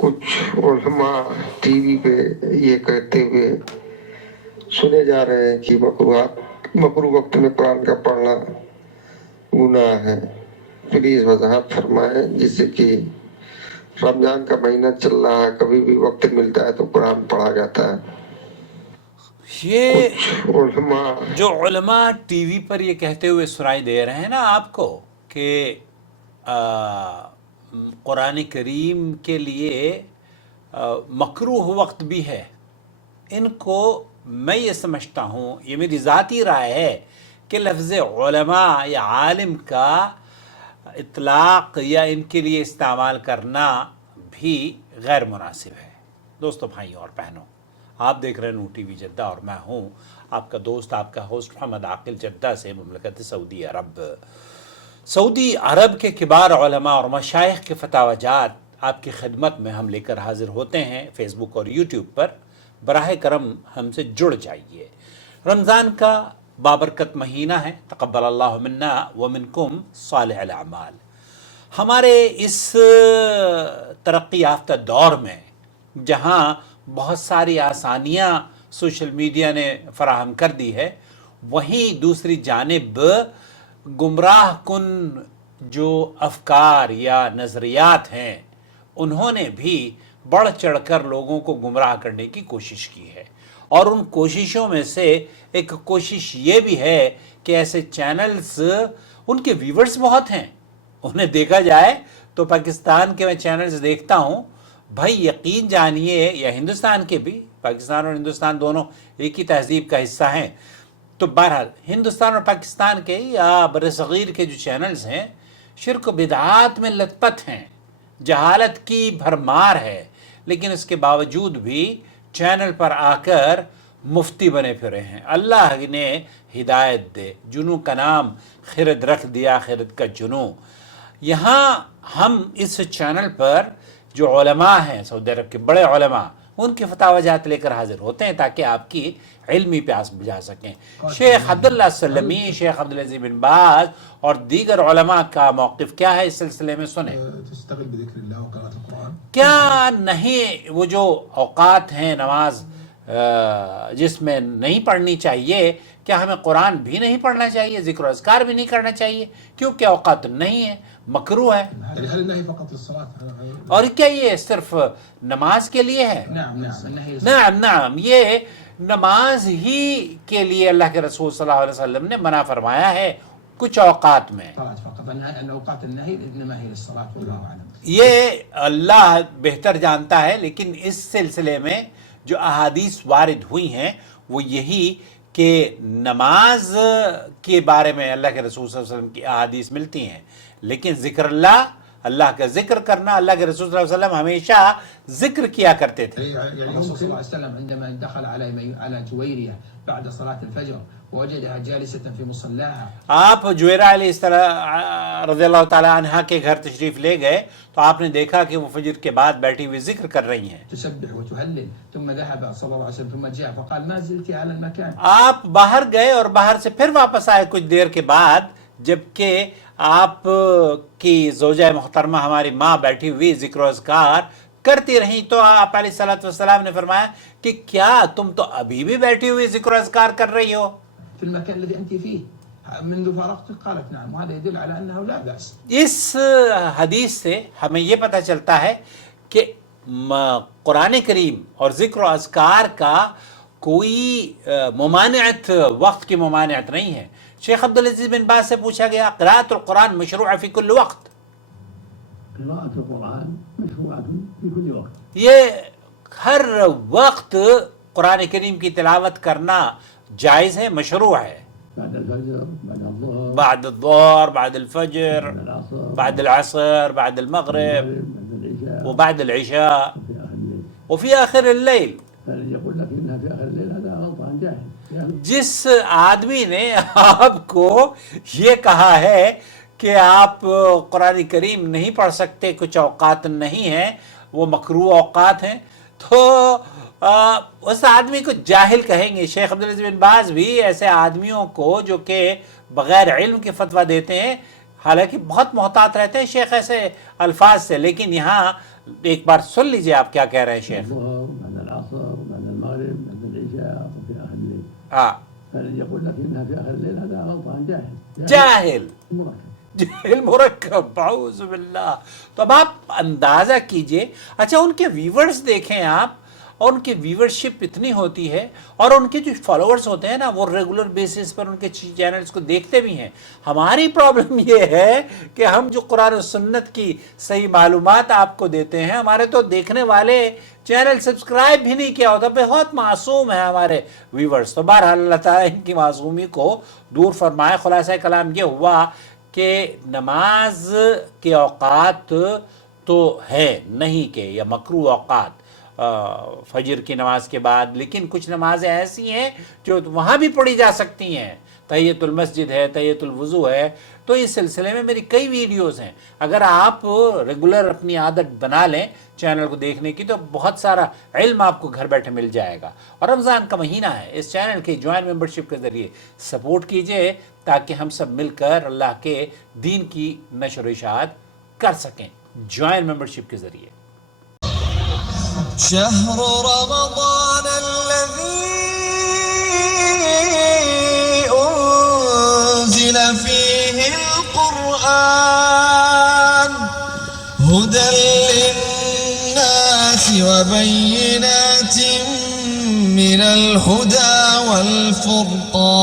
कुछ उलमा टीवी पे ये कहते हुए सुने जा रहे हैं कि मकरूह वक्त में कुरान का पढ़ना गुनाह है। प्लीज वजाहत फरमाएं, जिससे कि रमजान का महीना चल रहा है, कभी भी वक्त मिलता है तो कुरान पढ़ा जाता है। ये उलमा जो उलमा टीवी पर ये कहते हुए सुनाई दे रहे हैं ना आपको कि कुरान करीम के लिए मकरूह वक्त भी है, इनको मैं ये समझता हूँ, ये मेरी ज़ाती राय है कि लफ्ज़ उलमा या आलिम का इतलाक़ या इनके लिए इस्तेमाल करना भी गैर मुनासिब है। दोस्तों, भाइयों और बहनों, आप देख रहे हैं नू टीवी जद्दा और मैं हूँ आपका दोस्त, आपका होस्ट मोहम्मद आकिल, जद्दा से मुमलकत सऊदी अरब। सऊदी अरब के किबार उलमा और मशाइख के फतावाजात आपकी खिदमत में हम लेकर हाजिर होते हैं फेसबुक और यूट्यूब पर। बराह करम हमसे जुड़ जाइए। रमज़ान का बाबरकत महीना है, तक़ब्बल अल्लाहु मिन्ना व मिनकुम सालिहुल अमाल। हमारे इस तरक्की याफ्ता दौर में जहाँ बहुत सारी आसानियाँ सोशल मीडिया ने फराहम कर दी है, वहीं दूसरी जानिब गुमराह कुन जो अफकार या नज़रियात हैं, उन्होंने भी बढ़ चढ़कर लोगों को गुमराह करने की कोशिश की है। और उन कोशिशों में से एक कोशिश ये भी है कि ऐसे चैनल्स, उनके व्यूवर्स बहुत हैं, उन्हें देखा जाए तो पाकिस्तान के मैं चैनल्स देखता हूँ भाई, यकीन जानिए, या हिंदुस्तान के भी, पाकिस्तान और हिंदुस्तान दोनों एक ही तहजीब का हिस्सा हैं, तो बहरहाल हिंदुस्तान और पाकिस्तान के या बरसगीर के जो चैनल्स हैं, शिर्क व बिदआत में लथपथ हैं, जहालत की भरमार है, लेकिन इसके बावजूद भी चैनल पर आकर मुफ्ती बने फिरे हैं। अल्लाह ने हिदायत दे, जुनू का नाम खिरद रख दिया, खिरद का जुनू। यहाँ हम इस चैनल पर जो उलमा हैं, सऊदी अरब के बड़े उलमा, उनके फतावाजात लेकर हाजिर होते हैं ताकि आपकी इल्मी प्यास बुझा सकें। शेख अब्दुल्ला सल्लमी, शेख अब्दुल अजीज बिन बाज और दीगर उलमा का मौक़िफ़ क्या है इस सिलसिले में सुने। क्या नहीं वो जो औक़ात हैं नमाज जिसमें नहीं पढ़नी चाहिए, क्या हमें कुरान भी नहीं पढ़ना चाहिए, ज़िक्र अज़कार भी नहीं करना चाहिए, क्योंकि औक़ात नहीं है, मकरूह है? और क्या ये सिर्फ नमाज के लिए है? नाम ये नमाज ही के लिए अल्लाह के रसूल सल्लल्लाहु अलैहि वसल्लम ने मना फरमाया है कुछ औक़ात में। ये अल्लाह बेहतर जानता है, लेकिन इस सिलसिले में जो अहादीस वारिद हुई हैं वो यही कि नमाज के बारे में अल्लाह के रसूल सल्लल्लाहु अलैहि वसल्लम की अहादीस मिलती हैं, लेकिन ज़िक्र अल्लाह का जिक्र करना, अल्लाह के रसूल सल्लल्लाहु अलैहि वसल्लम हमेशा जिक्र किया करते थे। आप जुवैरा रज़ियल्लाहु ताला अन्हा के घर तशरीफ ले गए तो आपने देखा कि वो फजर के बाद बैठी हुई जिक्र कर रही हैं। आप बाहर गए और बाहर से फिर वापस आए कुछ देर के बाद, जबकि आप की ज़ौजा मोहतरमा हमारी माँ बैठी हुई जिक्र अज़कार करती रही, तो आप अलैहिस्सलातु वस्सलाम ने फरमाया कि क्या तुम तो अभी भी बैठी हुई जिक्र अज़कार कर रही हो? इस हदीस से हमें यह पता चलता है कि कुरान करीम और जिक्र अज़कार का कोई मुमानियत, वक्त की मुमानियत नहीं है। शेख अब्दुल अजीज बिन बाज से पूछा गया, क़िराअतुल कुरान मशरूअ फी कुल्ल वक्त, ये हर वक्त कुरान करीम की तिलावत करना जायज़ है, मशरूअ है? बाद अज़्ज़ुहर, बाद अल-फज्र, बाद अल-असर, बाद अल-मग़रिब व बाद अल-इशा व फी आखिर अल-लैल। जिस आदमी ने आपको ये कहा है कि आप कुरान करीम नहीं पढ़ सकते, कुछ औक़ात नहीं है, वो मकरूह औक़ात हैं, तो उस आदमी को जाहिल कहेंगे। शेख अब्दुल अजीज बिन बाज भी ऐसे आदमियों को जो कि बग़ैर इल्म के फतवा देते हैं, حالانکہ بہت محتاط رہتے ہیں شیخ ایسے الفاظ سے، لیکن یہاں ایک بار سن لیجئے آپ کیا کہہ رہے ہیں شیخ. بعد العصر بعد المغرب بعد العشاء وفي آخر الليل. ہاں فالذي يقول لك إنها في آخر الليل هذا غلطان جاهل جاہل مركب. جاہل مرکب، اعوذ باللہ. تو اب آپ اندازہ کیجئے. اچھا ان کے ویورز دیکھیں آپ، اور ان کی ویورشپ اتنی ہوتی ہے، اور ان کے جو فالوورز ہوتے ہیں نا وہ ریگولر بیسس پر ان کے چینلز کو دیکھتے بھی ہیں. ہماری پرابلم یہ ہے کہ ہم جو قرآن و سنت کی صحیح معلومات آپ کو دیتے ہیں، ہمارے تو دیکھنے والے چینل سبسکرائب بھی نہیں کیا ہوتا، بہت معصوم ہیں ہمارے ویورز. تو بہرحال اللہ تعالیٰ ان کی معصومی کو دور فرمائے. خلاصہ کلام یہ ہوا کہ نماز کے اوقات تو ہے نہیں کہ یا مکروہ اوقات فجر کی نماز کے بعد، لیکن کچھ نمازیں ایسی ہیں جو وہاں بھی پڑھی جا سکتی ہیں. تحیۃ المسجد ہے، تحیۃ الوضو ہے. تو اس سلسلے میں میری کئی ویڈیوز ہیں، اگر آپ ریگولر اپنی عادت بنا لیں چینل کو دیکھنے کی تو بہت سارا علم آپ کو گھر بیٹھے مل جائے گا. اور رمضان کا مہینہ ہے، اس چینل کی جوائن ممبرشپ کے ذریعے سپورٹ کیجئے تاکہ ہم سب مل کر اللہ کے دین کی نشر و اشاعت کر سکیں جوائن ممبرشپ کے ذریعے. شهر رمضان الذي أنزل فيه القرآن هدى للناس وبينات من الهدى والفرقان